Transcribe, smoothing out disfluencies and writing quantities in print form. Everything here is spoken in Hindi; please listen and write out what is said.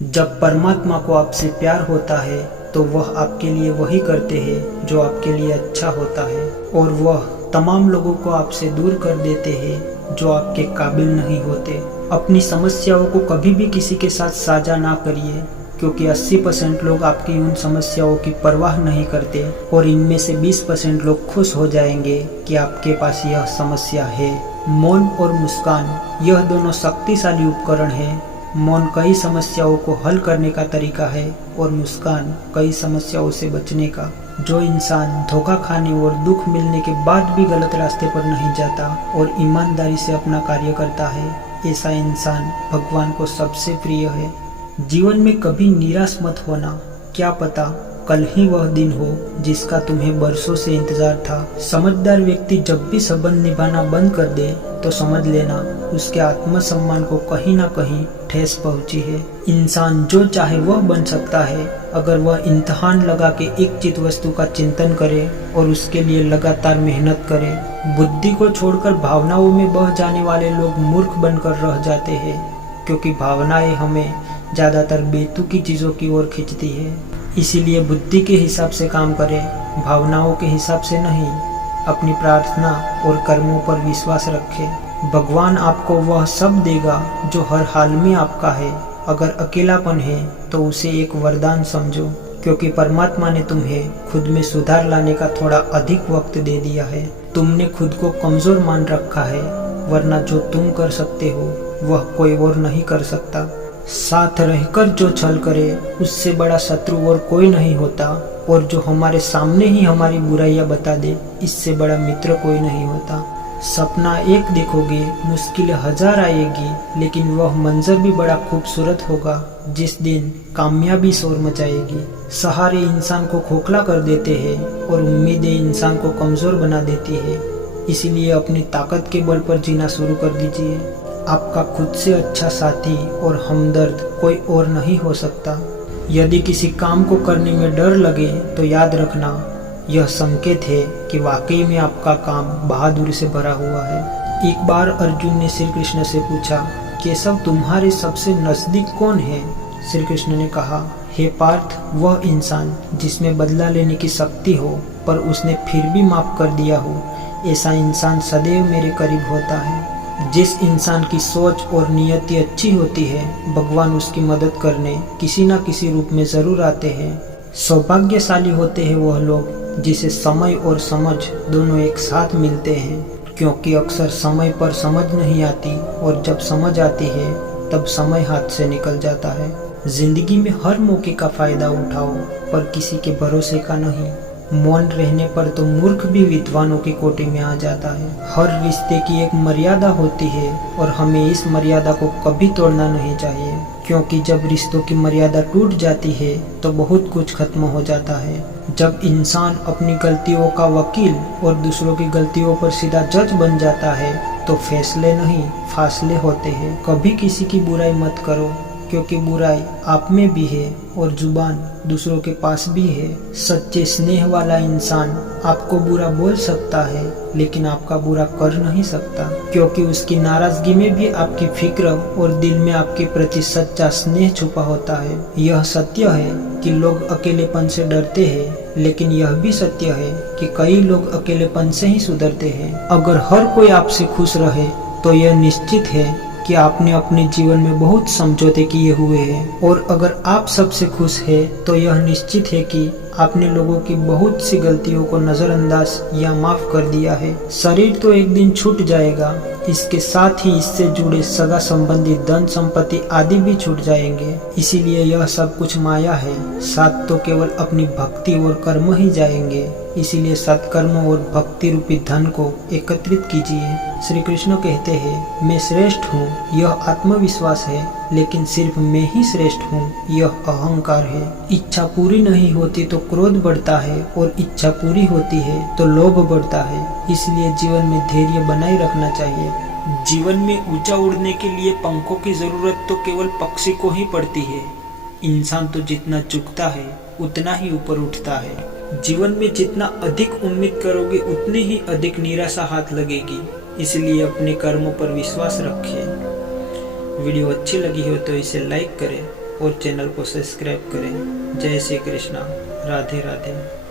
जब परमात्मा को आपसे प्यार होता है तो वह आपके लिए वही करते हैं जो आपके लिए अच्छा होता है, और वह तमाम लोगों को आपसे दूर कर देते हैं जो आपके काबिल नहीं होते। अपनी समस्याओं को कभी भी किसी के साथ साझा ना करिए, क्योंकि 80% लोग आपकी उन समस्याओं की परवाह नहीं करते और इनमें से 20% लोग खुश हो जाएंगे कि आपके पास यह समस्या है। मौन और मुस्कान, यह दोनों शक्तिशाली उपकरण हैं। मौन कई समस्याओं को हल करने का तरीका है और मुस्कान कई समस्याओं से बचने का। जो इंसान धोखा खाने और दुख मिलने के बाद भी गलत रास्ते पर नहीं जाता और ईमानदारी से अपना कार्य करता है, ऐसा इंसान भगवान को सबसे प्रिय है। जीवन में कभी निराश मत होना, क्या पता कल ही वह दिन हो जिसका तुम्हें बरसों से इंतजार था। समझदार व्यक्ति जब भी संबंध निभाना बंद कर दे तो समझ लेना उसके आत्मसम्मान को कहीं ना कहीं ठेस पहुंची है। इंसान जो चाहे वह बन सकता है अगर वह इम्तिहान लगा के एक चित वस्तु का चिंतन करे और उसके लिए लगातार मेहनत करे। बुद्धि को छोड़कर भावनाओं में बह जाने वाले लोग मूर्ख बनकर रह जाते हैं, क्योंकि भावनाएं हमें ज्यादातर बेतुकी चीजों की ओर खींचती है। इसीलिए बुद्धि के हिसाब से काम करें, भावनाओं के हिसाब से नहीं। अपनी प्रार्थना और कर्मों पर विश्वास रखें। भगवान आपको वह सब देगा जो हर हाल में आपका है। अगर अकेलापन है तो उसे एक वरदान समझो, क्योंकि परमात्मा ने तुम्हें खुद में सुधार लाने का थोड़ा अधिक वक्त दे दिया है। तुमने खुद को कमजोर मान रखा है, वरना जो तुम कर सकते हो वह कोई और नहीं कर सकता। साथ रहकर जो छल करे उससे बड़ा शत्रु और कोई नहीं होता, और जो हमारे सामने ही हमारी बुराइयां बता दे इससे बड़ा मित्र कोई नहीं होता। सपना एक देखोगे, मुश्किलें 1000 आएगी, लेकिन वह मंजर भी बड़ा खूबसूरत होगा जिस दिन कामयाबी शोर मचाएगी। सहारे इंसान को खोखला कर देते हैं और उम्मीदें इंसान को कमजोर बना देती है। इसीलिए अपनी ताकत के बल पर जीना शुरू कर दीजिए। आपका खुद से अच्छा साथी और हमदर्द कोई और नहीं हो सकता। यदि किसी काम को करने में डर लगे तो याद रखना, यह संकेत है कि वाकई में आपका काम बहादुरी से भरा हुआ है। एक बार अर्जुन ने श्री कृष्ण से पूछा, केशव तुम्हारे सबसे नजदीक कौन है? श्री कृष्ण ने कहा, हे पार्थ, वह इंसान जिसमें बदला लेने की शक्ति हो पर उसने फिर भी माफ कर दिया हो, ऐसा इंसान सदैव मेरे करीब होता है। जिस इंसान की सोच और नियति अच्छी होती है, भगवान उसकी मदद करने किसी न किसी रूप में जरूर आते हैं। सौभाग्यशाली होते हैं वह लोग जिसे समय और समझ दोनों एक साथ मिलते हैं, क्योंकि अक्सर समय पर समझ नहीं आती और जब समझ आती है तब समय हाथ से निकल जाता है। जिंदगी में हर मौके का फायदा उठाओ, पर किसी के भरोसे का नहीं। मौन रहने पर तो मूर्ख भी विद्वानों की कोटि में आ जाता है। हर रिश्ते की एक मर्यादा होती है और हमें इस मर्यादा को कभी तोड़ना नहीं चाहिए, क्योंकि जब रिश्तों की मर्यादा टूट जाती है तो बहुत कुछ खत्म हो जाता है। जब इंसान अपनी गलतियों का वकील और दूसरों की गलतियों पर सीधा जज बन जाता है तो फैसले नहीं फासले होते हैं। कभी किसी की बुराई मत करो, क्योंकि बुराई आप में भी है और जुबान दूसरों के पास भी है। सच्चे स्नेह वाला इंसान आपको बुरा बोल सकता है, लेकिन आपका बुरा कर नहीं सकता, क्योंकि उसकी नाराजगी में भी आपकी फिक्र और दिल में आपके प्रति सच्चा स्नेह छुपा होता है। यह सत्य है कि लोग अकेलेपन से डरते हैं, लेकिन यह भी सत्य है कि कई लोग अकेलेपन से ही सुधरते हैं। अगर हर कोई आपसे खुश रहे तो यह निश्चित है कि आपने अपने जीवन में बहुत समझौते किए हुए हैं, और अगर आप सबसे खुश हैं तो यह निश्चित है कि आपने लोगों की बहुत सी गलतियों को नजरअंदाज या माफ कर दिया है। शरीर तो एक दिन छूट जाएगा, इसके साथ ही इससे जुड़े सगा संबंधी धन संपत्ति आदि भी छूट जाएंगे। इसीलिए यह सब कुछ माया है, साथ तो केवल अपनी भक्ति और कर्म ही जाएंगे। इसीलिए सत्कर्म और भक्ति रूपी धन को एकत्रित कीजिए। श्री कृष्ण कहते हैं, मैं श्रेष्ठ हूँ, यह आत्मविश्वास है, लेकिन सिर्फ मैं ही श्रेष्ठ हूँ, यह अहंकार है। इच्छा पूरी नहीं होती तो क्रोध बढ़ता है, और इच्छा पूरी होती है तो लोभ बढ़ता है। इसलिए जीवन में धैर्य बनाए रखना चाहिए। जीवन में ऊंचा उड़ने के लिए पंखों की जरूरत तो केवल पक्षी को ही पड़ती है। इंसान तो जितना झुकता है उतना ही ऊपर उठता है। जीवन में जितना अधिक उम्मीद करोगे उतनी ही अधिक निराशा हाथ लगेगी। इसलिए अपने कर्मों पर विश्वास रखिए। वीडियो अच्छी लगी हो तो इसे लाइक करें और चैनल को सब्सक्राइब करें। जय श्री कृष्णा। राधे राधे।